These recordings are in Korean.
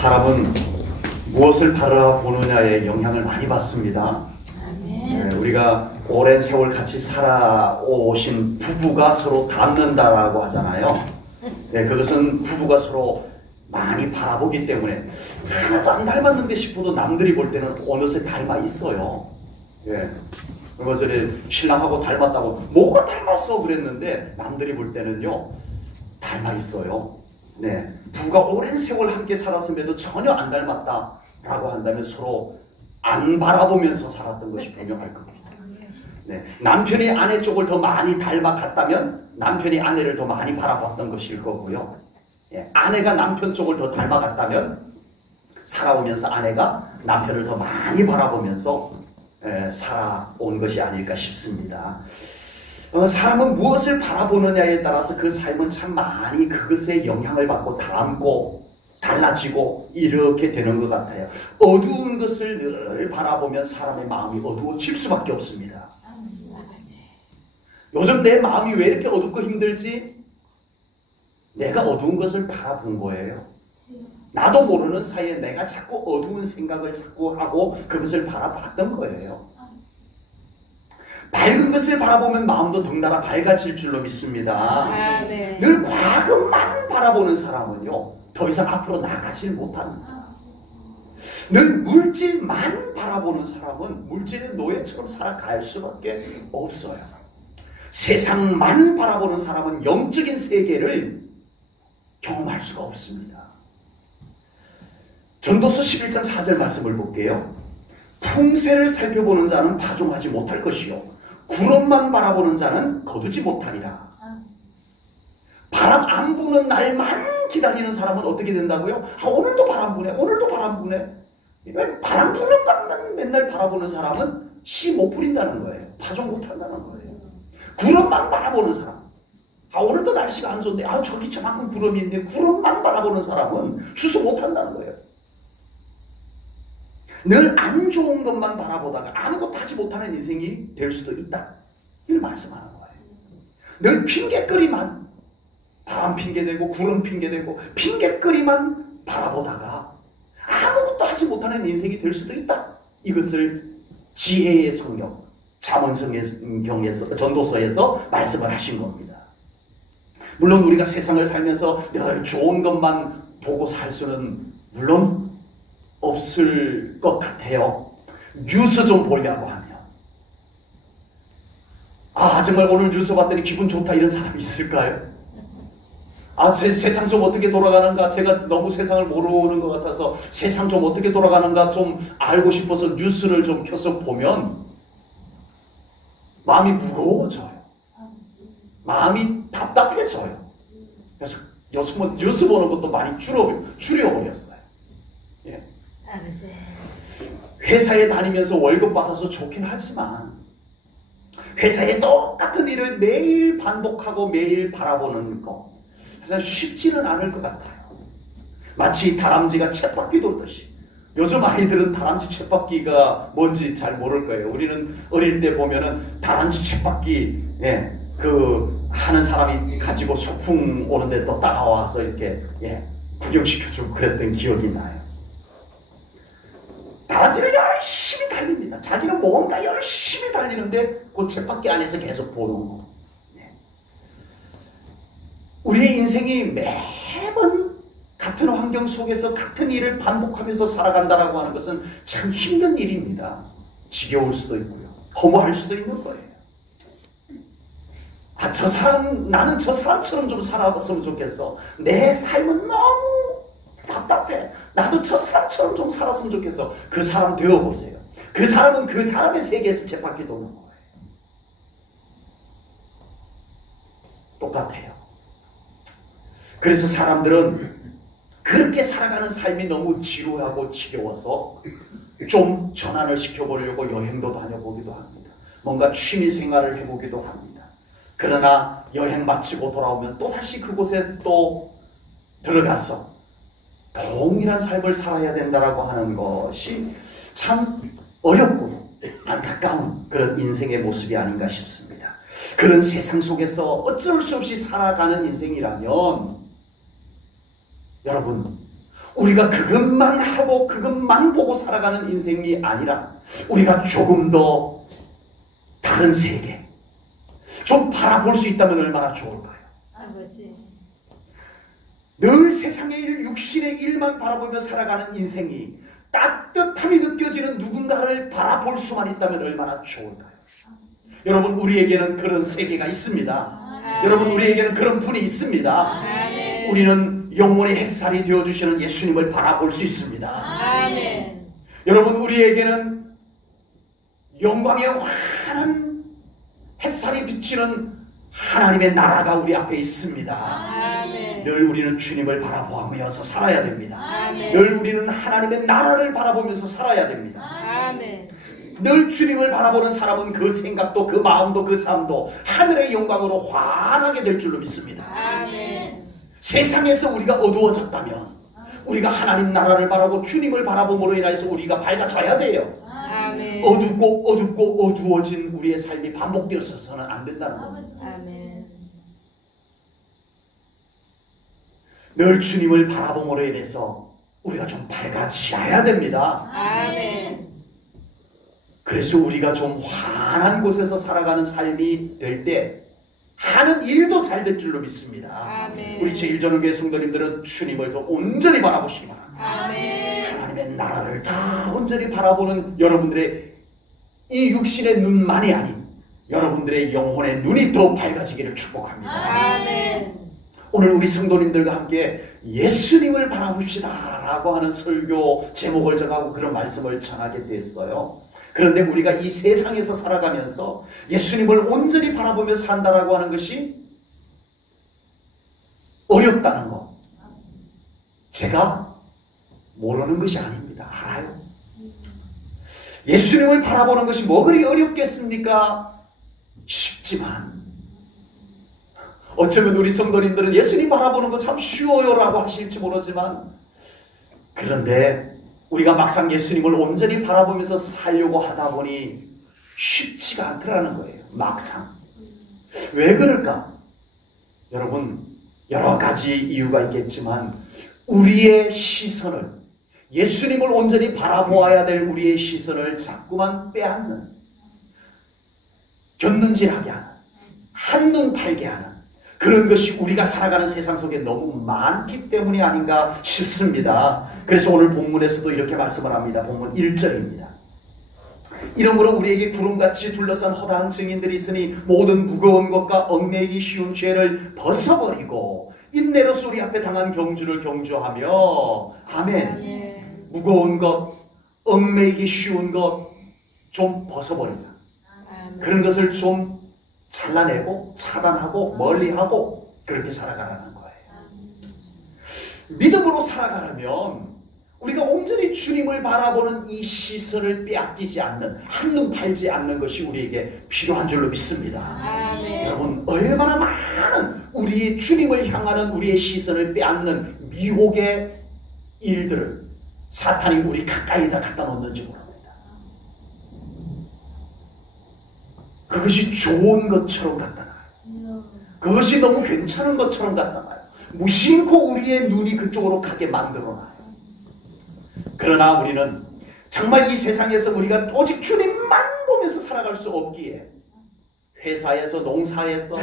사람은 무엇을 바라보느냐에 영향을 많이 받습니다. 우리가 오랜 세월 같이 살아오신 부부가 서로 닮는다라고 하잖아요. 그것은 부부가 서로 많이 바라보기 때문에 하나도 안 닮았는데 싶어도 남들이 볼 때는 어느새 닮아 있어요. 얼마 전에 신랑하고 닮았다고 뭐가 닮았어 그랬는데 남들이 볼 때는요 닮아 있어요. 부부가 오랜 세월 함께 살았음에도 전혀 안 닮았다라고 한다면 서로 안 바라보면서 살았던 것이 분명할 겁니다. 남편이 아내 쪽을 더 많이 닮아갔다면 남편이 아내를 더 많이 바라봤던 것일 거고요. 아내가 남편 쪽을 더 닮아갔다면 살아오면서 아내가 남편을 더 많이 바라보면서 살아온 것이 아닐까 싶습니다. 사람은 무엇을 바라보느냐에 따라서 그 삶은 참 많이 그것에 영향을 받고 닮고 달라지고 이렇게 되는 것 같아요. 어두운 것을 늘 바라보면 사람의 마음이 어두워질 수밖에 없습니다. 요즘 내 마음이 왜 이렇게 어둡고 힘들지? 내가 어두운 것을 바라본 거예요. 나도 모르는 사이에 내가 자꾸 어두운 생각을 자꾸 하고 그것을 바라봤던 거예요. 밝은 것을 바라보면 마음도 덩달아 밝아질 줄로 믿습니다. 늘 과거만 바라보는 사람은요 더 이상 앞으로 나가질 못합니다. 늘 물질만 바라보는 사람은 물질의 노예처럼 살아갈 수밖에 없어요. 세상만 바라보는 사람은 영적인 세계를 경험할 수가 없습니다. 전도서 11장 4절 말씀을 볼게요. 풍세를 살펴보는 자는 파종하지 못할 것이요 구름만 바라보는 자는 거두지 못하리라. 바람 안 부는 날만 기다리는 사람은 어떻게 된다고요? 오늘도 바람 부네, 오늘도 바람 부네. 바람 부는 것만 맨날 바라보는 사람은 씨 못 부린다는 거예요. 파종 못 한다는 거예요. 구름만 바라보는 사람. 오늘도 날씨가 안 좋은데 저기 저만큼 구름이 있는데 구름만 바라보는 사람은 추수 못 한다는 거예요. 늘 안 좋은 것만 바라보다가 아무것도 하지 못하는 인생이 될 수도 있다. 이걸 말씀하는 거예요. 늘 핑계거리만 바람 핑계대고 구름 핑계대고 핑계거리만 바라보다가 아무것도 하지 못하는 인생이 될 수도 있다. 이것을 지혜의 성경 잠언성경에서 전도서에서 말씀을 하신 겁니다. 물론 우리가 세상을 살면서 늘 좋은 것만 보고 살 수는 물론 없을 것 같아요. 뉴스 좀 보려고 하면 정말 오늘 뉴스 봤더니 기분 좋다 이런 사람이 있을까요? 제 세상 좀 어떻게 돌아가는가 제가 너무 세상을 모르는 것 같아서 세상 좀 어떻게 돌아가는가 좀 알고 싶어서 뉴스를 좀 켜서 보면 마음이 무거워져요. 마음이 답답해져요. 그래서 요즘은 뉴스 보는 것도 많이 줄여버렸어요. 회사에 다니면서 월급 받아서 좋긴 하지만 회사에 똑같은 일을 매일 반복하고 매일 바라보는 거 사실 쉽지는 않을 것 같아요. 마치 다람쥐가 쳇바퀴 돌듯이. 요즘 아이들은 다람쥐 쳇바퀴가 뭔지 잘 모를 거예요. 우리는 어릴 때 보면은 다람쥐 쳇바퀴 하는 사람이 가지고 소풍 오는데 또 따라와서 이렇게 구경시켜주고 그랬던 기억이 나요. 다람쥐는 열심히 달립니다. 자기는 뭔가 열심히 달리는데 그 쳇바퀴 안에서 계속 보는 거. 우리의 인생이 매번 같은 환경 속에서 같은 일을 반복하면서 살아간다라고 하는 것은 참 힘든 일입니다. 지겨울 수도 있고요. 허무할 수도 있는 거예요. 나는 저 사람처럼 좀 살아봤으면 좋겠어. 내 삶은 너무 답답해. 나도 저 사람처럼 좀 살았으면 좋겠어. 그 사람 되어보세요. 그 사람은 그 사람의 세계에서 쳇바퀴 도는 거예요. 똑같아요. 그래서 사람들은 그렇게 살아가는 삶이 너무 지루하고 지겨워서 좀 전환을 시켜보려고 여행도 다녀보기도 합니다. 뭔가 취미 생활을 해보기도 합니다. 그러나 여행 마치고 돌아오면 또다시 그곳에 또 들어가서 동일한 삶을 살아야 된다고 하는 것이 참 어렵고 안타까운 그런 인생의 모습이 아닌가 싶습니다. 그런 세상 속에서 어쩔 수 없이 살아가는 인생이라면 여러분 우리가 그것만 하고 그것만 보고 살아가는 인생이 아니라 우리가 조금 더 다른 세계 좀 바라볼 수 있다면 얼마나 좋을까요? 아버지. 늘 세상의 일, 육신의 일만 바라보며 살아가는 인생이 따뜻함이 느껴지는 누군가를 바라볼 수만 있다면 얼마나 좋을까요? 여러분, 우리에게는 그런 세계가 있습니다. 여러분, 우리에게는 그런 분이 있습니다. 우리는 영혼의 햇살이 되어주시는 예수님을 바라볼 수 있습니다. 여러분, 우리에게는 영광의 환한 햇살이 비치는 하나님의 나라가 우리 앞에 있습니다. 늘 우리는 주님을 바라보면서 살아야 됩니다. 늘 우리는 하나님의 나라를 바라보면서 살아야 됩니다. 늘 주님을 바라보는 사람은 그 생각도 그 마음도 그 삶도 하늘의 영광으로 환하게 될 줄로 믿습니다. 세상에서 우리가 어두워졌다면 우리가 하나님 나라를 바라보고 주님을 바라봄으로 인해서 우리가 밝아져야 돼요. 어둡고 어두워진 우리의 삶이 반복되어서는 안 된다는 겁니다. 늘 주님을 바라봄으로 인해서 우리가 좀 밝아져야 됩니다. 그래서 우리가 좀 환한 곳에서 살아가는 삶이 될 때 하는 일도 잘 될 줄로 믿습니다. 우리 제1전원교회 성도님들은 주님을 더 온전히 바라보시기 바랍니다. 하나님의 나라를 다 온전히 바라보는 여러분들의 이 육신의 눈만이 아닌 여러분들의 영혼의 눈이 더 밝아지기를 축복합니다. 오늘 우리 성도님들과 함께 예수님을 바라봅시다 라고 하는 설교 제목을 정하고 그런 말씀을 전하게 됐어요. 그런데 우리가 이 세상에서 살아가면서 예수님을 온전히 바라보며 산다라고 하는 것이 어렵다는 거 제가 모르는 것이 아닙니다. 알아요. 예수님을 바라보는 것이 뭐 그리 어렵겠습니까? 쉽지만 어쩌면 우리 성도님들은 예수님 바라보는 거 참 쉬워요 라고 하실지 모르지만 그런데 우리가 막상 예수님을 온전히 바라보면서 살려고 하다 보니 쉽지가 않더라는 거예요. 막상. 왜 그럴까? 여러분, 여러 가지 이유가 있겠지만 우리의 시선을 예수님을 온전히 바라보아야 될 우리의 시선을 자꾸만 빼앗는 곁눈질하게 하는 한눈 팔게 하는 그런 것이 우리가 살아가는 세상 속에 너무 많기 때문이 아닌가 싶습니다. 그래서 오늘 본문에서도 이렇게 말씀을 합니다. 본문 1절입니다. 이러므로 우리에게 구름같이 둘러싼 허다한 증인들이 있으니 모든 무거운 것과 얽매이기 쉬운 죄를 벗어버리고 인내로서 우리 앞에 당한 경주를 경주하며 아멘. 무거운 것, 얽매이기 쉬운 것 좀 벗어버린다. 그런 것을 좀 잘라내고 차단하고 멀리하고 그렇게 살아가라는 거예요. 믿음으로 살아가려면 우리가 온전히 주님을 바라보는 이 시선을 빼앗기지 않는 한눈 팔지 않는 것이 우리에게 필요한 줄로 믿습니다. 여러분, 얼마나 많은 우리 주님을 향하는 우리의 시선을 빼앗는 미혹의 일들을 사탄이 우리 가까이다 갖다 놓는지 모릅니다. 그것이 좋은 것처럼 갖다 놔요. 그것이 너무 괜찮은 것처럼 갖다 놔요. 무심코 우리의 눈이 그쪽으로 가게 만들어 놔요. 그러나 우리는 정말 이 세상에서 우리가 오직 주님만 보면서 살아갈 수 없기에 회사에서 농사에서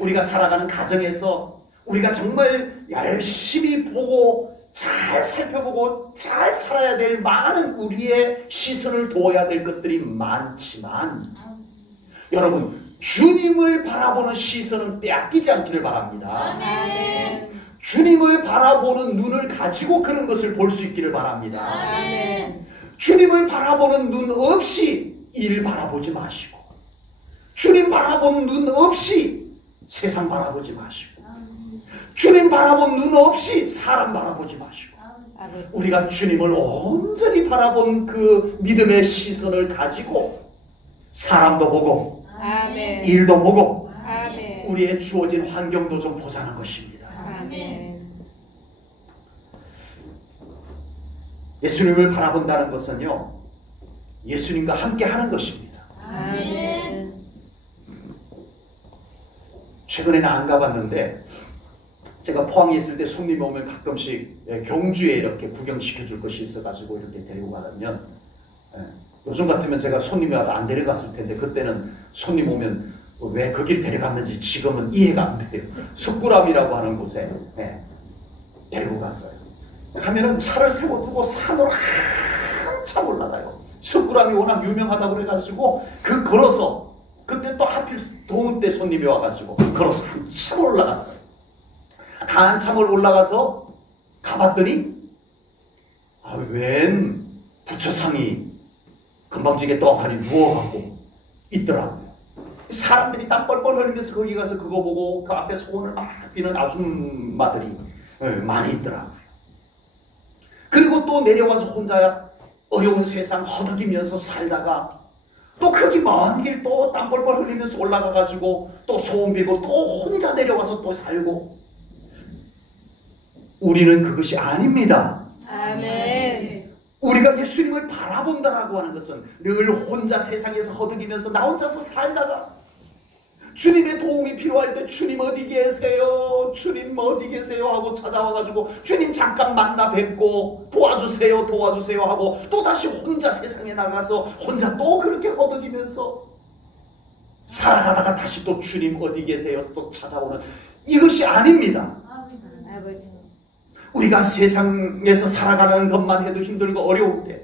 우리가 살아가는 가정에서 우리가 정말 열심히 보고 잘 살펴보고 잘 살아야 될 많은 우리의 시선을 두어야 될 것들이 많지만 여러분, 주님을 바라보는 시선은 빼앗기지 않기를 바랍니다. 아멘. 주님을 바라보는 눈을 가지고 그런 것을 볼 수 있기를 바랍니다. 아멘. 주님을 바라보는 눈 없이 일 바라보지 마시고 주님 바라보는 눈 없이 세상 바라보지 마시고 주님 바라본 눈 없이 사람 바라보지 마시고 우리가 주님을 온전히 바라본 그 믿음의 시선을 가지고 사람도 보고 아멘. 일도 보고 아멘. 우리의 주어진 환경도 좀 보자는 것입니다. 아멘. 예수님을 바라본다는 것은요, 예수님과 함께 하는 것입니다. 아멘. 최근에는 안 가봤는데 제가 포항에 있을 때 손님이 오면 가끔씩 경주에 이렇게 구경시켜 줄 것이 있어가지고 이렇게 데리고 가면, 요즘 같으면 제가 손님이 와도 안 데려갔을 텐데 그때는 손님 오면 왜 거길 데려갔는지 지금은 이해가 안 돼요. 석굴암이라고 하는 곳에 데리고 갔어요. 가면은 차를 세워 두고 산으로 한참 올라가요. 석굴암이 워낙 유명하다고 그래가지고 걸어서, 그때 또 하필 더운 때 손님이 와가지고 걸어서 한참 올라갔어요. 한참을 올라가서 가봤더니 웬 부처상이 금방지게 떡하니 누워가고 있더라고요. 사람들이 땀 뻘뻘 흘리면서 거기 가서 그거 보고 그 앞에 소원을 막 비는 아줌마들이 많이 있더라고요. 그리고 또 내려와서 혼자 어려운 세상 허덕이면서 살다가 또 거기 먼 길 또 땀 뻘뻘 흘리면서 올라가가지고 또 소원 빌고 또 혼자 내려와서 또 살고. 우리는 그것이 아닙니다. 아멘. 우리가 예수님을 바라본다라고 하는 것은 늘 혼자 세상에서 허덕이면서 나 혼자서 살다가 주님의 도움이 필요할 때 주님 어디 계세요? 주님 어디 계세요? 하고 찾아와가지고 주님 잠깐 만나 뵙고 도와주세요 도와주세요 하고 또다시 혼자 세상에 나가서 혼자 또 그렇게 허덕이면서 살아가다가 다시 또 주님 어디 계세요? 또 찾아오는, 이것이 아닙니다. 아버지. 우리가 세상에서 살아가는 것만 해도 힘들고 어려울 때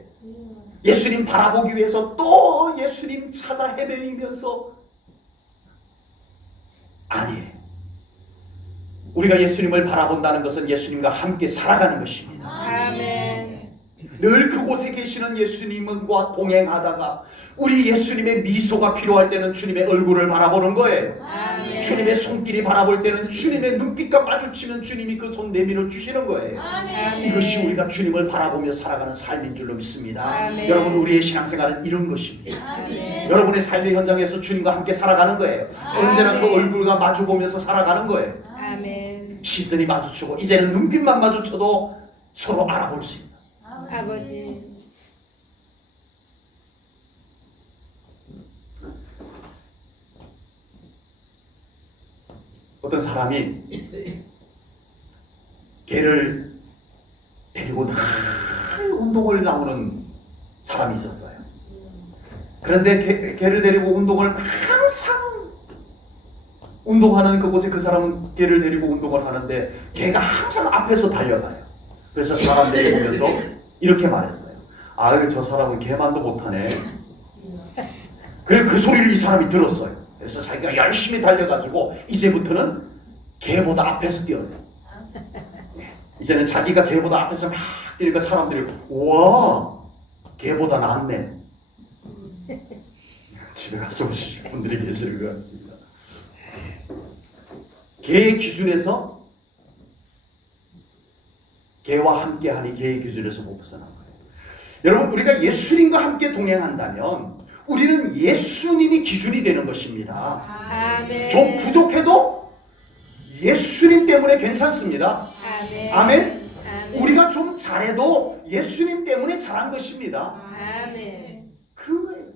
예수님 바라보기 위해서 또 예수님 찾아 헤매이면서, 아니에요. 우리가 예수님을 바라본다는 것은 예수님과 함께 살아가는 것입니다. 아멘. 늘 그곳에 계시는 예수님과 동행하다가 우리 예수님의 미소가 필요할 때는 주님의 얼굴을 바라보는 거예요. 아멘. 주님의 손길이 바라볼 때는 주님의 눈빛과 마주치면 주님이 그 손 내밀어 주시는 거예요. 아멘. 이것이 우리가 주님을 바라보며 살아가는 삶인 줄로 믿습니다. 아멘. 여러분, 우리의 신앙생활은 이런 것입니다. 아멘. 여러분의 삶의 현장에서 주님과 함께 살아가는 거예요. 언제나 그 얼굴과 마주보면서 살아가는 거예요. 아멘. 시선이 마주치고 이제는 눈빛만 마주쳐도 서로 알아볼 수 있는. 아버지. 어떤 사람이 개를 데리고 늘 운동을 나오는 사람이 있었어요. 그런데 개를 데리고 운동을 항상 운동하는 그곳에 그 사람은 개를 데리고 운동을 하는데 개가 항상 앞에서 달려가요. 그래서 사람들이 보면서 이렇게 말했어요. 아유, 저 사람은 개만도 못하네. 그래, 그 소리를 이 사람이 들었어요. 그래서 자기가 열심히 달려가지고 이제부터는 개보다 앞에서 뛰어요. 이제는 자기가 개보다 앞에서 막 뛰니까 사람들이 우와, 개보다 낫네. 집에 가서 보실 분들이 계실 것 같습니다. 개의 기준에서, 개와 함께하니 개의 기준에서 못 벗어난 거예요. 여러분, 우리가 예수님과 함께 동행한다면 우리는 예수님이 기준이 되는 것입니다. 아멘. 좀 부족해도 예수님 때문에 괜찮습니다. 아멘. 아멘. 아멘. 우리가 좀 잘해도 예수님 때문에 잘한 것입니다. 아멘. 그런 거예요.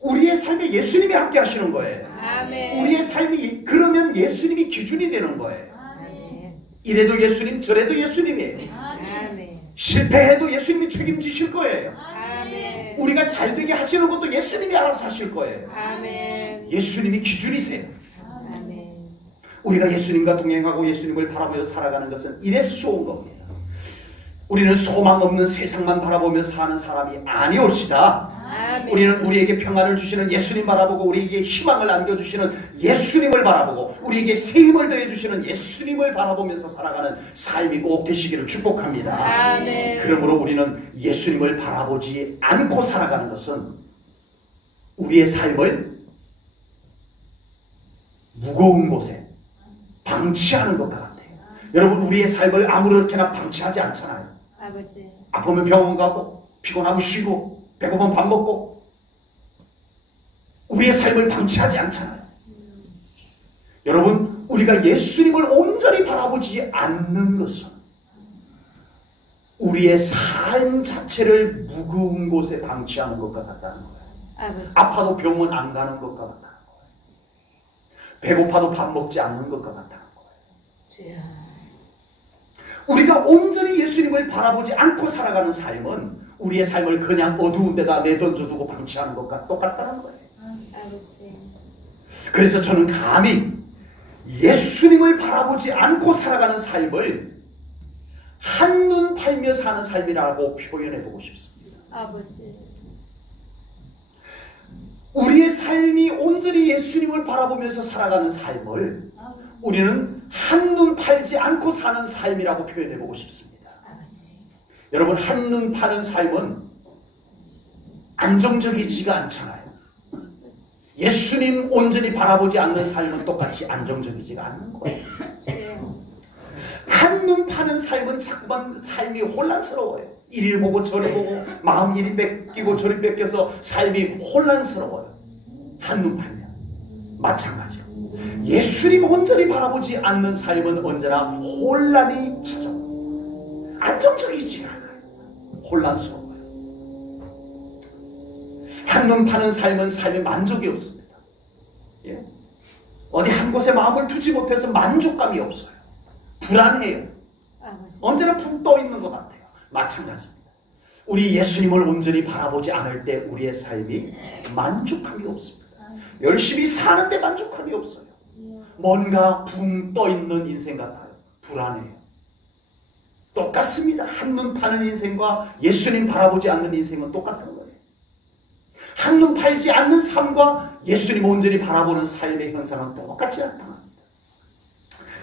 우리의 삶에 예수님이 함께 하시는 거예요. 아멘. 우리의 삶이, 그러면 예수님이 기준이 되는 거예요. 아멘. 이래도 예수님, 저래도 예수님이에요. 아멘. 실패해도 예수님이 책임지실 거예요. 아멘. 우리가 잘 되게 하시는 것도 예수님이 알아서 하실 거예요. 아멘. 예수님이 기준이세요. 아멘. 우리가 예수님과 동행하고 예수님을 바라보며 살아가는 것은 이래서 좋은 겁니다. 우리는 소망 없는 세상만 바라보며 사는 사람이 아니올시다. 아멘. 우리는 우리에게 평안을 주시는 예수님 바라보고 우리에게 희망을 안겨주시는 예수님을 바라보고 우리에게 새 힘을 더해주시는 예수님을 바라보면서 살아가는 삶이 꼭 되시기를 축복합니다. 아멘. 그러므로 우리는 예수님을 바라보지 않고 살아가는 것은 우리의 삶을 무거운 곳에 방치하는 것과 같아요. 여러분, 우리의 삶을 아무렇게나 방치하지 않잖아요. 아버지. 아프면 병원 가고 피곤하면 쉬고 배고프면 밥 먹고 우리의 삶을 방치하지 않잖아요. 여러분, 우리가 예수님을 온전히 바라보지 않는 것은 우리의 삶 자체를 무거운 곳에 방치하는 것과 같다는 거예요. 아버지. 아파도 병원 안 가는 것과 같다는 거예요. 배고파도 밥 먹지 않는 것과 같다는 거예요. 주여. 우리가 온전히 예수님을 바라보지 않고 살아가는 삶은 우리의 삶을 그냥 어두운 데다 내던져두고 방치하는 것과 똑같다는 거예요. 아버지. 그래서 저는 감히 예수님을 바라보지 않고 살아가는 삶을 한눈 팔며 사는 삶이라고 표현해보고 싶습니다. 아버지. 우리의 삶이 온전히 예수님을 바라보면서 살아가는 삶을 우리는 한눈 팔지 않고 사는 삶이라고 표현해보고 싶습니다. 아버지. 여러분, 한눈 파는 삶은 안정적이지가 않잖아요. 예수님 온전히 바라보지 않는 삶은 똑같이 안정적이지가 않는 거예요. 한눈 파는 삶은 자꾸만 삶이 혼란스러워요. 이리 보고 저리 보고 마음 이리 뺏기고 저리 뺏겨서 삶이 혼란스러워요. 한눈 팔면 마찬가지요. 예수님 온전히 바라보지 않는 삶은 언제나 혼란이 찾아와요. 안정적이지가 않아요. 혼란스러워요. 한눈 파는 삶은 삶에 만족이 없습니다. 예? 어디 한 곳에 마음을 두지 못해서 만족감이 없어요. 불안해요. 언제나 푹 떠 있는 것 같아요. 마찬가지입니다. 우리 예수님을 온전히 바라보지 않을 때 우리의 삶이 만족함이 없습니다. 열심히 사는데 만족함이 없어요. 뭔가 붕 떠 있는 인생 같아요. 불안해요. 똑같습니다. 한눈 파는 인생과 예수님 바라보지 않는 인생은 똑같은 거예요. 한눈 팔지 않는 삶과 예수님 온전히 바라보는 삶의 현상은 똑같지 않다.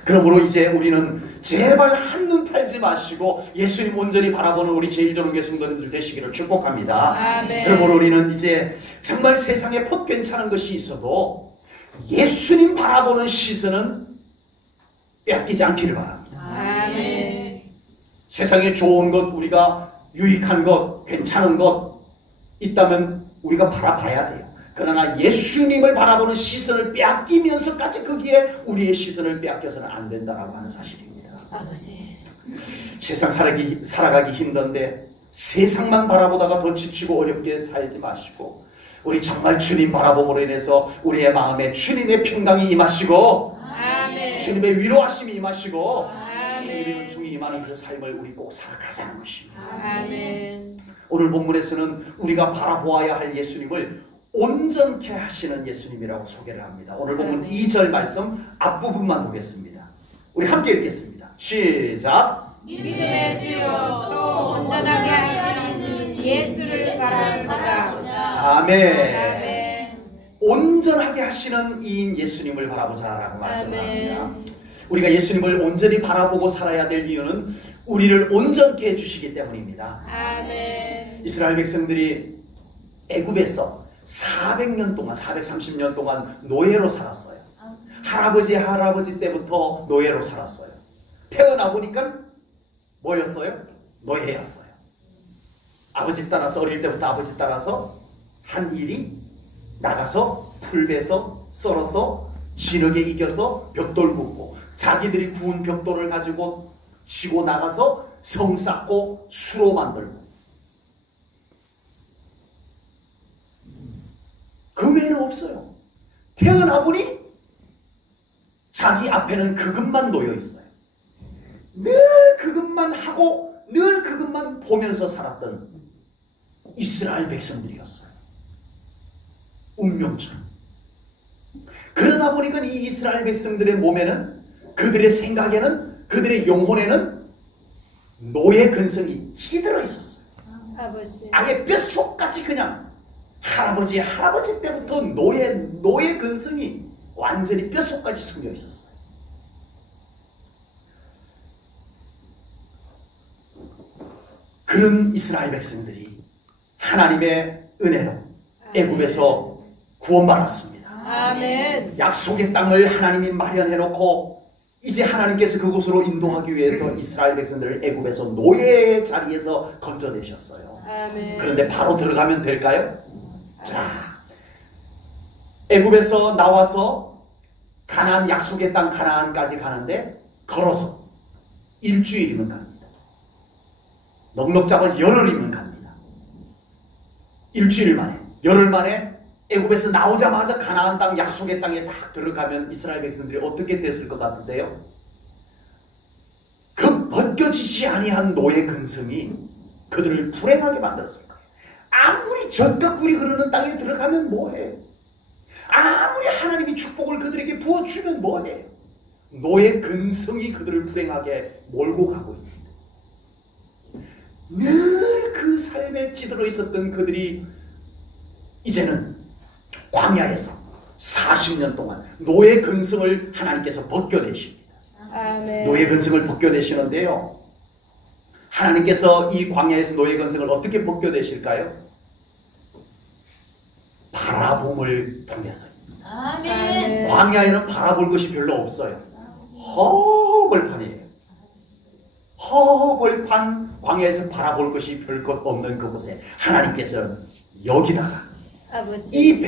그러므로 이제 우리는 제발 한눈 팔지 마시고 예수님 온전히 바라보는 우리 제일전후교 성도님들 되시기를 축복합니다. 아멘. 그러므로 우리는 이제 정말 세상에 퍽 괜찮은 것이 있어도 예수님 바라보는 시선은 뺏기지 않기를 바랍니다. 아멘. 세상에 좋은 것, 우리가 유익한 것, 괜찮은 것 있다면 우리가 바라봐야 돼요. 그러나 예수님을 바라보는 시선을 빼앗기면서까지 거기에 우리의 시선을 빼앗겨서는 안 된다라고 하는 사실입니다. 아버지. 세상 살아가기 힘든데 세상만 바라보다가 더 지치고 어렵게 살지 마시고 우리 정말 주님 바라봄으로 인해서 우리의 마음에 주님의 평강이 임하시고 아멘. 주님의 위로하심이 임하시고 아멘. 주님의 은총이 임하는 그 삶을 우리 꼭 살아가자는 것입니다. 아멘. 오늘 본문에서는 우리가 바라보아야 할 예수님을 온전케 하시는 예수님이라고 소개를 합니다. 오늘 본문 2절 말씀 앞부분만 보겠습니다. 우리 함께 읽겠습니다. 시작. 믿음의 주여 또 온전하게 하시는 예수를 바라보자. 아멘. 아멘. 온전하게 하시는 이인 예수님을 바라보자라고 말씀을 아멘. 합니다. 우리가 예수님을 온전히 바라보고 살아야 될 이유는 우리를 온전케 해주시기 때문입니다. 아멘. 이스라엘 백성들이 애굽에서 400년 동안 430년 동안 노예로 살았어요. 할아버지 때부터 노예로 살았어요. 태어나 보니까 뭐였어요? 노예였어요. 아버지 따라서 어릴 때부터 아버지 따라서 한 일이 나가서 풀 베서 썰어서 진흙에 이겨서 벽돌 굽고 자기들이 구운 벽돌을 가지고 치고 나가서 성 쌓고 수로 만들고 그 외에는 없어요. 태어나 보니 자기 앞에는 그것만 놓여 있어요. 늘 그것만 하고 늘 그것만 보면서 살았던 이스라엘 백성들이었어요. 운명처럼. 그러다 보니까 이 이스라엘 백성들의 몸에는 그들의 생각에는 그들의 영혼에는 노예 근성이 찌들어 있었어요. 아버지. 아예 뼛속까지 그냥 할아버지 때부터 노예 근성이 완전히 뼛속까지 스며 있었어요. 그런 이스라엘 백성들이 하나님의 은혜로 애굽에서 구원받았습니다. 아멘. 약속의 땅을 하나님이 마련해놓고 이제 하나님께서 그곳으로 인도하기 위해서 이스라엘 백성들을 애굽에서 노예의 자리에서 건져내셨어요. 아멘. 그런데 바로 들어가면 될까요? 자, 애굽에서 나와서 가나안 약속의 땅 가나안까지 가는데 걸어서 일주일이면 갑니다. 넉넉 잡아 열흘이면 갑니다. 일주일 만에, 열흘 만에 애굽에서 나오자마자 가나안 땅 약속의 땅에 딱 들어가면 이스라엘 백성들이 어떻게 됐을 것 같으세요? 그 벗겨지지 아니한 노예 근성이 그들을 불행하게 만들었을 거예요. 아무리 젖과 꿀이 흐르는 땅에 들어가면 뭐해? 아무리 하나님이 축복을 그들에게 부어주면 뭐해? 노예 근성이 그들을 불행하게 몰고 가고 있습니다. 늘 그 삶에 찌들어 있었던 그들이 이제는 광야에서 40년 동안 노예 근성을 하나님께서 벗겨내십니다. 아멘. 노예 근성을 벗겨내시는데요. 하나님께서 이 광야에서 노예 근성을 어떻게 벗겨내실까요? 바라봄을 통해서. 아멘. 광야에는 바라볼 것이 별로 없어요. 허벌판이에요. 허벌판 광야에서 바라볼 것이 별것 없는 그곳에 하나님께서 여기다가 아버지. 이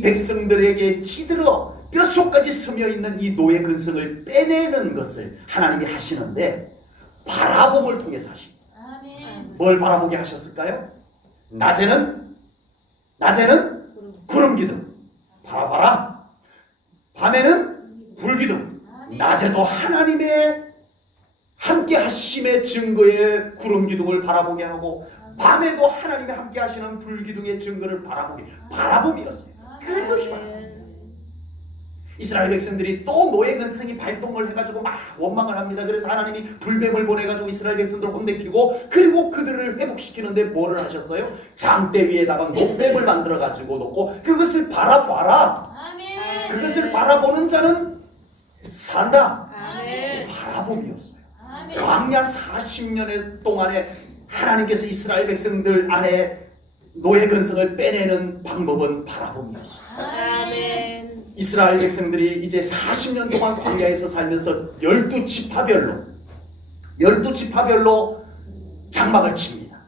백성들에게 찌들어 뼛속까지 스며 있는 이 노예 근성을 빼내는 것을 하나님이 하시는데 바라봄을 통해서 하십니다. 아멘. 뭘 바라보게 하셨을까요? 낮에는 구름 기둥 바라봐라. 밤에는 불기둥. 낮에도 하나님의 함께 하심의 증거의 구름 기둥을 바라보게 하고 바람에도 하나님이 함께 하시는 불기둥의 증거를 바라봄이었어요. 그것이 바라봄. 이스라엘 백성들이 또 노예 근성이 발동을 해가지고 막 원망을 합니다. 그래서 하나님이 불뱀을 보내가지고 이스라엘 백성들을 혼내키고 그리고 그들을 회복시키는데 뭐를 하셨어요? 장대 위에다가 노뱀을 만들어가지고 놓고 그것을 바라봐라. 아멘. 그것을 바라보는 자는 산다. 아멘. 바라봄이었어요. 아멘. 광야 40년의 동안에 하나님께서 이스라엘 백성들 안에 노예 근성을 빼내는 방법은 바라봄이었어요. 아멘. 이스라엘 백성들이 이제 40년 동안 광야에서 살면서 12지파별로 장막을 칩니다.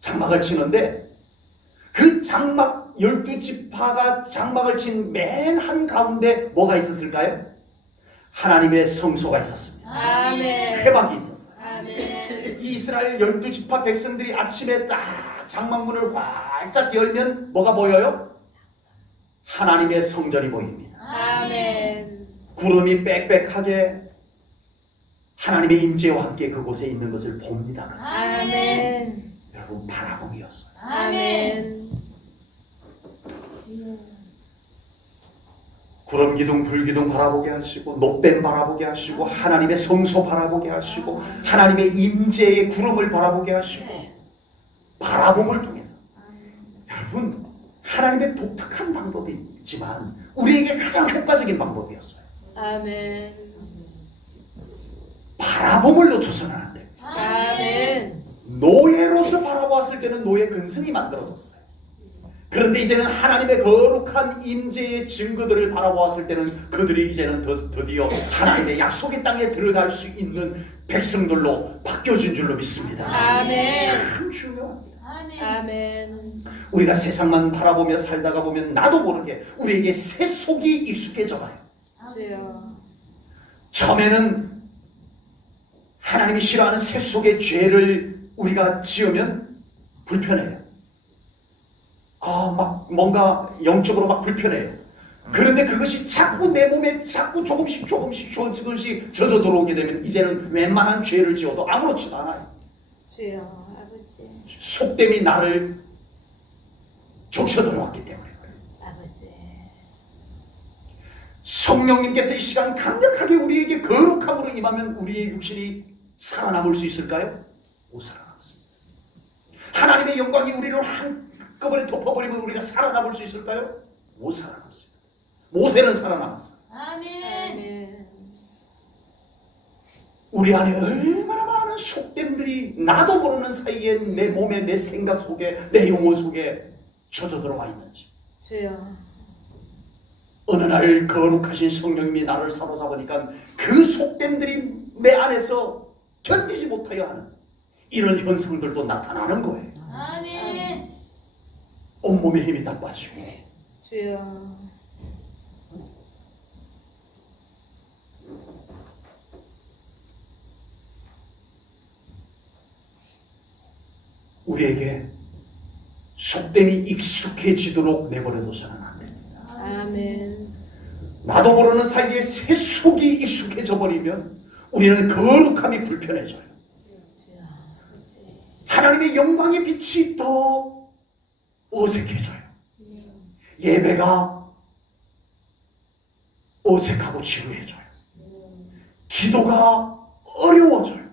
장막을 치는데 그 장막 12지파가 장막을 친 맨 한가운데 뭐가 있었을까요? 하나님의 성소가 있었습니다. 아멘. 회막이 있었어요. 아멘. 이 이스라엘 12지파 백성들이 아침에 딱 장막문을 활짝 열면 뭐가 보여요? 하나님의 성전이 보입니다. 아멘. 구름이 빽빽하게 하나님의 임재와 함께 그곳에 있는 것을 봅니다. 아멘. 여러분 바라봄이었어요. 아멘. 구름 기둥, 불 기둥 바라보게 하시고 노뱀 바라보게 하시고 하나님의 성소 바라보게 하시고 하나님의 임재의 구름을 바라보게 하시고 바라봄을 통해서 여러분 하나님의 독특한 방법이지만 우리에게 가장 효과적인 방법이었어요. 아멘. 바라봄을 놓쳐서는 안 돼요. 아멘. 노예로서 바라보았을 때는 노예 근성이 만들어졌어요. 그런데 이제는 하나님의 거룩한 임재의 증거들을 바라보았을 때는 그들이 이제는 드디어 하나님의 약속의 땅에 들어갈 수 있는 백성들로 바뀌어진 줄로 믿습니다. 아멘. 참 중요합니다. 아멘. 우리가 세상만 바라보며 살다가 보면 나도 모르게 우리에게 새 속이 익숙해져 가요. 주여. 처음에는 하나님이 싫어하는 새 속의 죄를 우리가 지으면 불편해요. 막 뭔가 영적으로 막 불편해요. 그런데 그것이 자꾸 내 몸에 자꾸 조금씩 젖어 들어오게 되면 이제는 웬만한 죄를 지어도 아무렇지도 않아요. 주여. 아버지. 속됨이 나를 적셔 들어왔기 때문에 그래요. 아버지. 성령님께서 이 시간 강력하게 우리에게 거룩함으로 임하면 우리의 육신이 살아남을 수 있을까요? 못 살아남습니다. 하나님의 영광이 우리를 한꺼번에 덮어버리면 우리가 살아남을 수 있을까요? 못 살아남습니다. 모세는 살아남았어요. 아멘. 우리 안에 얼마나 많은 속됨들이 나도 모르는 사이에 내 몸에 내 생각 속에 내 영혼 속에 젖어 들어와 있는지. 주여. 어느 날 거룩하신 성령님이 나를 사로잡으니까 그 속됨들이 내 안에서 견디지 못하여 하는 이런 현상들도 나타나는 거예요. 아멘. 온몸에 힘이 다 빠지고. 주여. 우리에게 속됨이 익숙해지도록 내버려둬서는 안 됩니다. 아멘. 나도 모르는 사이에 새 속이 익숙해져 버리면 우리는 거룩함이 불편해져요. 주여. 하나님의 영광의 빛이 더 어색해져요. 예배가 어색하고 지루해져요. 기도가 어려워져요.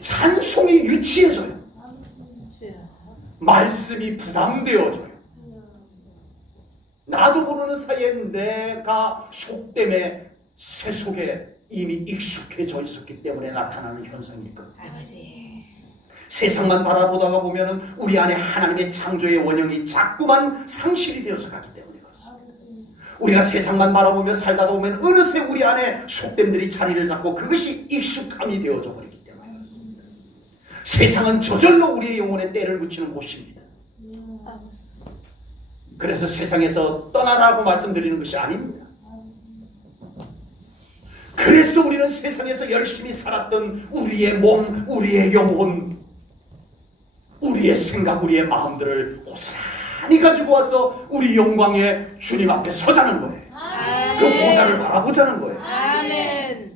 찬송이 유치해져요. 주여. 말씀이 부담되어져요. 나도 모르는 사이에 내가 속됨에 새 속에 이미 익숙해져 있었기 때문에 나타나는 현상일 겁니다. 아버지. 세상만 바라보다가 보면은 우리 안에 하나님의 창조의 원형이 자꾸만 상실이 되어서 가기 때문에 그렇습니다. 우리가 세상만 바라보며 살다가 보면 어느새 우리 안에 속됨들이 자리를 잡고 그것이 익숙함이 되어져 버리기 때문에 그렇습니다. 세상은 저절로 우리의 영혼에 때를 묻히는 곳입니다. 그래서 세상에서 떠나라고 말씀드리는 것이 아닙니다. 그래서 우리는 세상에서 열심히 살았던 우리의 몸, 우리의 영혼, 우리의 생각, 우리의 마음들을 고스란히 가지고 와서 우리 영광의 주님 앞에 서자는 거예요. 그 보좌를 바라보자는 거예요. 아멘.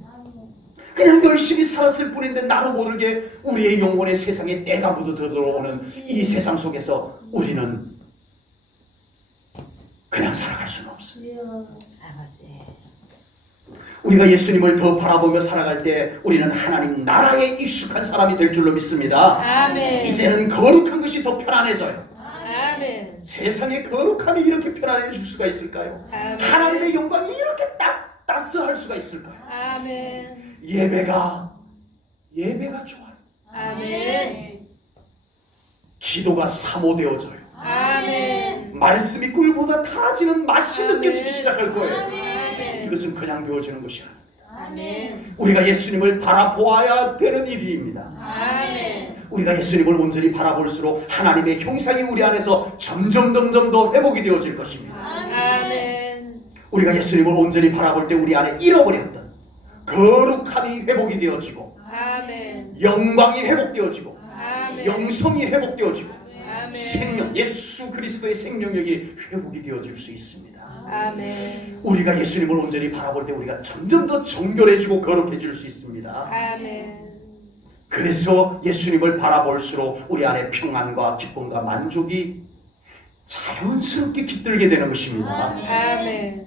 그냥 열심히 살았을 뿐인데 나로 모르게 우리의 영혼의 세상에 때가 묻어 들어오는 이 세상 속에서 우리는 그냥 살아갈 수는 없어요. 아버지. 우리가 예수님을 더 바라보며 살아갈 때 우리는 하나님 나라에 익숙한 사람이 될 줄로 믿습니다. 아멘. 이제는 거룩한 것이 더 편안해져요. 아멘. 세상의 거룩함이 이렇게 편안해질 수가 있을까요? 아멘. 하나님의 영광이 이렇게 따스할 수가 있을까요? 아멘. 예배가 좋아요. 아멘. 기도가 사모되어져요. 아멘. 말씀이 꿀보다 달아지는 맛이 느껴지기 시작할 거예요. 아멘. 이것은 그냥 배워지는 것이 아닙니다. 아멘. 우리가 예수님을 바라보아야 되는 일입니다. 아멘. 우리가 예수님을 온전히 바라볼수록 하나님의 형상이 우리 안에서 점점 더 회복이 되어질 것입니다. 아멘. 우리가 예수님을 온전히 바라볼 때 우리 안에 잃어버렸던 거룩함이 회복이 되어지고 아멘. 영광이 회복되어지고 아멘. 영성이 회복되어지고 아멘. 생명, 예수 그리스도의 생명력이 회복이 되어질 수 있습니다. 아멘. 우리가 예수님을 온전히 바라볼 때 우리가 점점 더 정결해지고 거룩해질 수 있습니다. 아멘. 그래서 예수님을 바라볼수록 우리 안에 평안과 기쁨과 만족이 자연스럽게 깃들게 되는 것입니다. 아멘.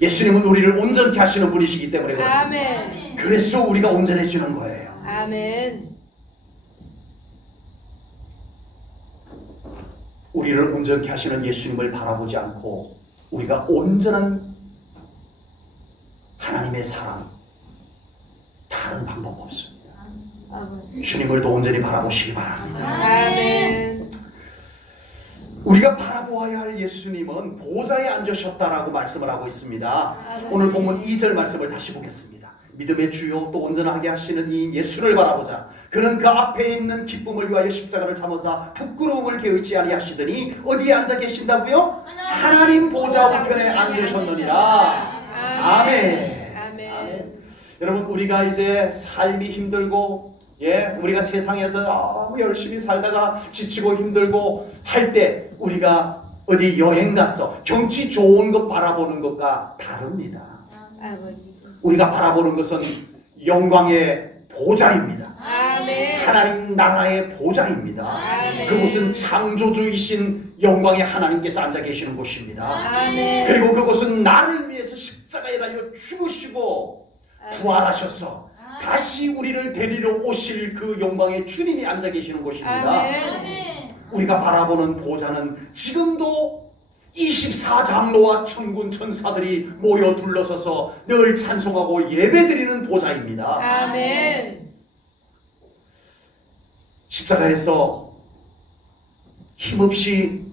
예수님은 우리를 온전케 하시는 분이시기 때문에 그렇습니다. 아멘. 그래서 우리가 온전해지는 거예요. 아멘. 우리를 온전케 하시는 예수님을 바라보지 않고 우리가 온전한 하나님의 사랑 다른 방법 없습니다. 아버지. 주님을 더 온전히 바라보시기 바랍니다. 아멘. 우리가 바라보아야 할 예수님은 보좌에 앉으셨다라고 말씀을 하고 있습니다. 오늘 본문 2절 말씀을 다시 보겠습니다. 믿음의 주요 또 온전하게 하시는 이 예수를 바라보자. 그는 그 앞에 있는 기쁨을 위하여 십자가를 참으사 부끄러움을 개의치 아니하시더니 어디에 앉아 계신다고요? 하나님 보좌 우편에 앉으셨느니라. 아멘. 아멘. 여러분 우리가 이제 삶이 힘들고 우리가 세상에서 너무 열심히 살다가 지치고 힘들고 할 때 우리가 어디 여행 가서 경치 좋은 것 바라보는 것과 다릅니다. 아버지. 우리가 바라보는 것은 영광의 보좌입니다. 아멘. 하나님 나라의 보좌입니다. 아멘. 그곳은 창조주이신 영광의 하나님께서 앉아 계시는 곳입니다. 아멘. 그리고 그곳은 나를 위해서 십자가에 달려 죽으시고 부활하셔서 다시 우리를 데리러 오실 그 영광의 주님이 앉아 계시는 곳입니다. 아멘. 우리가 바라보는 보좌는 지금도 24장로와 천군 천사들이 모여 둘러서서 늘 찬송하고 예배드리는 보좌입니다. 아멘. 십자가에서 힘없이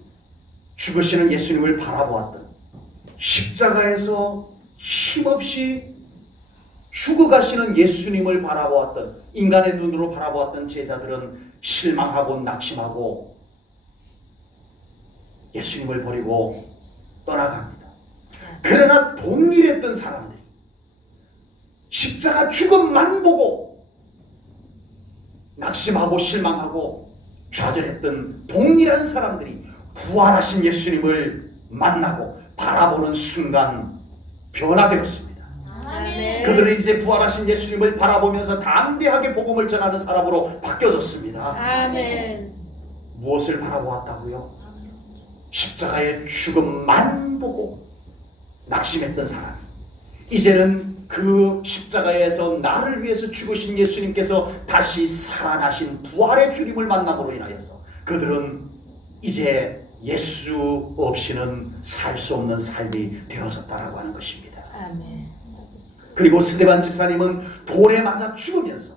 죽으시는 예수님을 바라보았던, 십자가에서 힘없이 죽어가시는 예수님을 바라보았던, 인간의 눈으로 바라보았던 제자들은 실망하고 낙심하고 예수님을 버리고 떠나갑니다. 그러나 동일했던 사람들이 십자가 죽음만 보고 낙심하고 실망하고 좌절했던 동일한 사람들이 부활하신 예수님을 만나고 바라보는 순간 변화되었습니다. 아멘. 아멘. 그들은 이제 부활하신 예수님을 바라보면서 담대하게 복음을 전하는 사람으로 바뀌어졌습니다. 아멘. 무엇을 바라보았다고요? 십자가의 죽음만 보고 낙심했던 사람, 이제는 그 십자가에서 나를 위해서 죽으신 예수님께서 다시 살아나신 부활의 주님을 만남으로 인하여서 그들은 이제 예수 없이는 살 수 없는 삶이 되어졌다라고 하는 것입니다. 아멘. 그리고 스데반 집사님은 돌에 맞아 죽으면서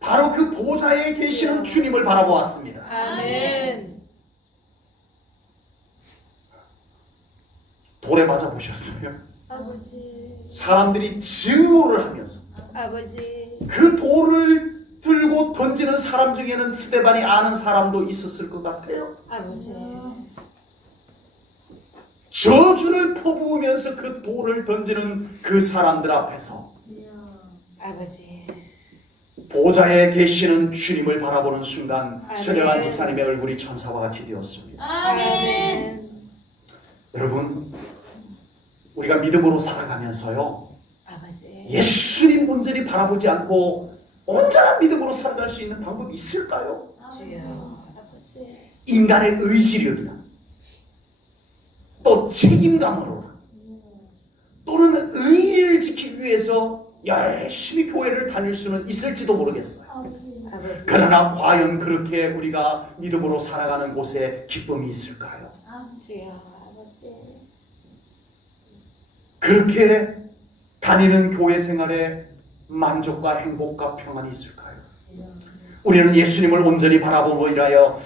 바로 그 보좌에 계시는 주님을 바라보았습니다. 아멘. 돌에 맞아 보셨어요? 아버지. 사람들이 증오를 하면서 아버지. 그 돌을 들고 던지는 사람 중에는 스데반이 아는 사람도 있었을 것 같아요. 아버지. 저주를 퍼부으면서 그 돌을 던지는 그 사람들 앞에서 아버지. 보좌에 계시는 주님을 바라보는 순간 아멘. 스데반 집사님의 얼굴이 천사와 같이 되었습니다. 아멘. 여러분, 우리가 믿음으로 살아가면서요, 아버지. 예수님 온전히 바라보지 않고 온전한 믿음으로 살아갈 수 있는 방법이 있을까요? 주여. 아버지. 인간의 의지력이나 또 책임감으로 또는 의리를 지키기 위해서 열심히 교회를 다닐 수는 있을지도 모르겠어요. 아버지. 그러나 과연 그렇게 우리가 믿음으로 살아가는 곳에 기쁨이 있을까요? 주여. 아버지. 그렇게 다니는 교회 생활에 만족과 행복과 평안이 있을까요? 우리는 예수님을 온전히 바라보고 인하여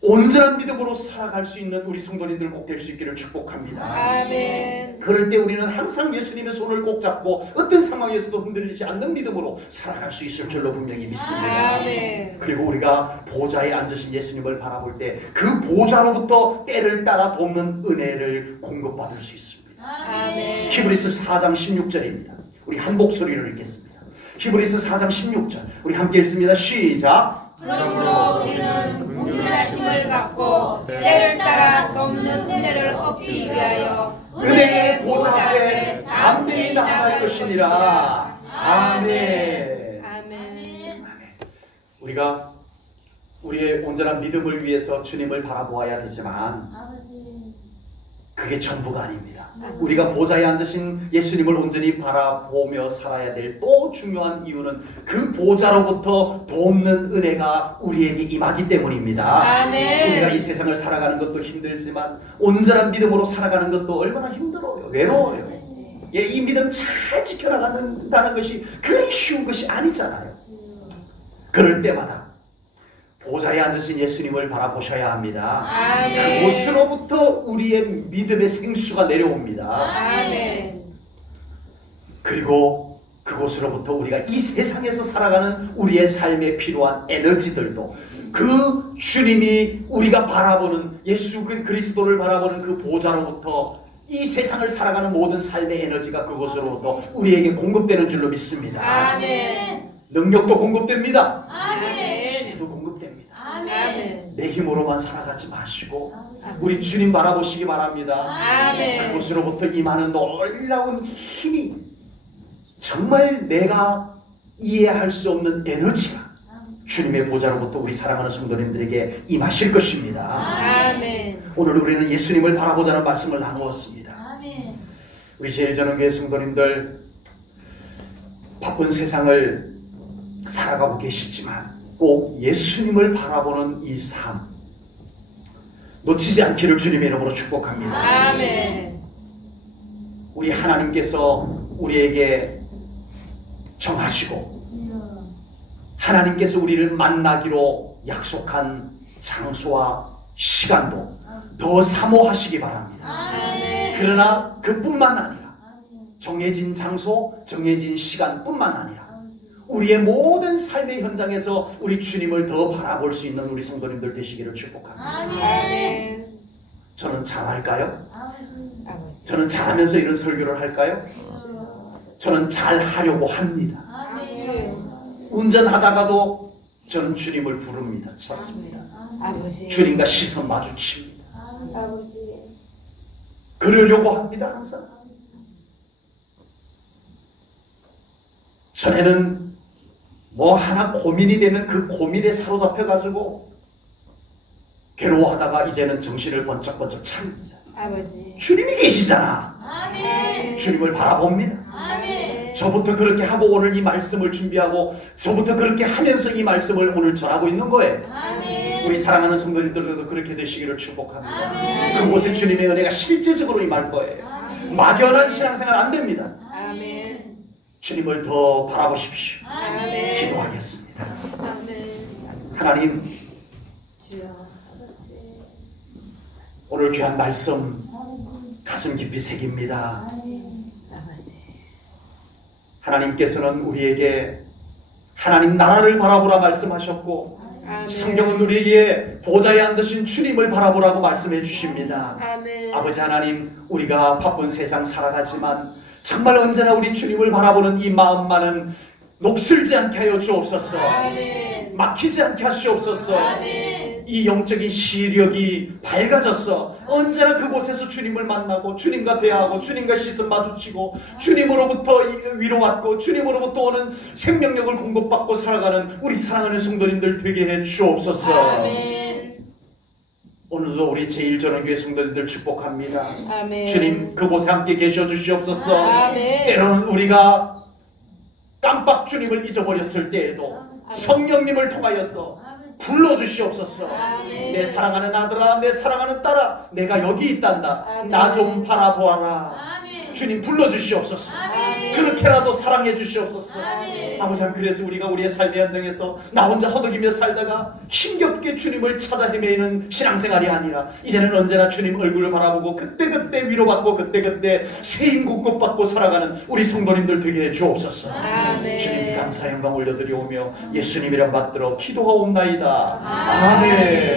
온전한 믿음으로 살아갈 수 있는 우리 성도님들 꼭 될 수 있기를 축복합니다. 아멘. 그럴 때 우리는 항상 예수님의 손을 꼭 잡고 어떤 상황에서도 흔들리지 않는 믿음으로 살아갈 수 있을 줄로 분명히 믿습니다. 아멘. 그리고 우리가 보좌에 앉으신 예수님을 바라볼 때 그 보좌로부터 때를 따라 돕는 은혜를 공급받을 수 있습니다. 아멘. 히브리서 4장 16절입니다. 우리 한 목소리로 읽겠습니다. 히브리서 4장 16절 우리 함께 읽습니다. 시작. 그러므로 우리는 긍휼하심을 받고 때를 따라 돕는 은혜를 얻기 위하여 은혜의 보좌 앞에 담대히 나아갈 것이니라. 아멘. 아멘. 우리가 우리의 온전한 믿음을 위해서 주님을 바라보아야 되지만 그게 전부가 아닙니다. 우리가 보좌에 앉으신 예수님을 온전히 바라보며 살아야 될 또 중요한 이유는 그 보좌로부터 돕는 은혜가 우리에게 임하기 때문입니다. 아멘. 우리가 이 세상을 살아가는 것도 힘들지만 온전한 믿음으로 살아가는 것도 얼마나 힘들어요. 외로워요. 예, 이 믿음 잘 지켜나간다는 것이 그리 쉬운 것이 아니잖아요. 그럴 때마다 보좌에 앉으신 예수님을 바라보셔야 합니다. 아멘. 그곳으로부터 우리의 믿음의 생수가 내려옵니다. 아멘. 그리고 그곳으로부터 우리가 이 세상에서 살아가는 우리의 삶에 필요한 에너지들도 그 주님이 우리가 바라보는 예수 그리스도를 바라보는 그 보좌로부터 이 세상을 살아가는 모든 삶의 에너지가 그곳으로부터 우리에게 공급되는 줄로 믿습니다. 아멘. 능력도 공급됩니다. 아멘. 지혜도 공급됩니다. 아멘. 내 힘으로만 살아가지 마시고 우리 주님 바라보시기 바랍니다. 아멘. 그곳으로부터 임하는 놀라운 힘이 정말 내가 이해할 수 없는 에너지가 주님의 보좌로부터 우리 사랑하는 성도님들에게 임하실 것입니다. 아멘. 오늘 우리는 예수님을 바라보자는 말씀을 나누었습니다. 우리 제일전원교회 성도님들 바쁜 세상을 살아가고 계시지만 꼭 예수님을 바라보는 이 삶 놓치지 않기를 주님의 이름으로 축복합니다. 아멘. 우리 하나님께서 우리에게 정하시고 하나님께서 우리를 만나기로 약속한 장소와 시간도 더 사모하시기 바랍니다. 아멘. 그러나 그뿐만 아니라 정해진 장소, 정해진 시간뿐만 아니라 우리의 모든 삶의 현장에서 우리 주님을 더 바라볼 수 있는 우리 성도님들 되시기를 축복합니다. 아멘. 저는 잘할까요? 아버지. 저는 잘하면서 이런 설교를 할까요? 저는 잘하려고 합니다. 운전하다가도 저는 주님을 부릅니다. 찾습니다. 아버지. 주님과 시선 마주칩니다. 아버지. 그러려고 합니다. 항상. 전에는 뭐 하나 고민이 되면 그 고민에 사로잡혀가지고 괴로워하다가 이제는 정신을 번쩍번쩍 차립니다. 아버지. 주님이 계시잖아. 아멘. 주님을 바라봅니다. 아멘. 저부터 그렇게 하고 오늘 이 말씀을 준비하고 저부터 그렇게 하면서 이 말씀을 오늘 전하고 있는 거예요. 아멘. 우리 사랑하는 성도님들도 그렇게 되시기를 축복합니다. 아멘. 그곳에 주님의 은혜가 실제적으로 임할 거예요. 막연한 신앙생활 안 됩니다. 아멘. 주님을 더 바라보십시오. 아멘. 기도하겠습니다. 아멘. 하나님, 주여. 아버지. 오늘 귀한 말씀 가슴 깊이 새깁니다. 아버지. 하나님께서는 우리에게 하나님 나라를 바라보라 말씀하셨고 아멘. 성경은 우리에게 보좌에 앉으신 주님을 바라보라고 말씀해 주십니다. 아멘. 아버지 하나님, 우리가 바쁜 세상 살아가지만 정말 언제나 우리 주님을 바라보는 이 마음만은 녹슬지 않게 하여 주옵소서. 아멘. 막히지 않게 하시옵소서. 아멘. 이 영적인 시력이 밝아졌어. 언제나 그곳에서 주님을 만나고 주님과 대화하고 주님과 시선 마주치고 주님으로부터 위로받고 주님으로부터 오는 생명력을 공급받고 살아가는 우리 사랑하는 성도님들 되게 해 주옵소서. 아멘. 오늘도 우리 제1전원교회 성도님들 축복합니다. 아멘. 주님 그곳에 함께 계셔 주시옵소서. 아멘. 때로는 우리가 깜빡 주님을 잊어버렸을 때에도 성령님을 통하여서 불러주시옵소서. 아멘. 내 사랑하는 아들아, 내 사랑하는 딸아, 내가 여기 있단다. 아멘. 나 좀 바라보아라. 아멘. 주님 불러주시옵소서. 아멘. 그렇게라도 사랑해 주시옵소서. 아멘. 아버지, 그래서 우리가 우리의 삶의 현장에서 나 혼자 허덕이며 살다가 힘겹게 주님을 찾아 헤매이는 신앙생활이 아니라 이제는 언제나 주님 얼굴을 바라보고 그때그때 위로받고 그때그때 세임 공급받고 살아가는 우리 성도님들 되게 해 주옵소서. 아멘. 주님 감사 영광 올려드리오며 예수님 이름 받들어 기도하옵나이다. 아멘.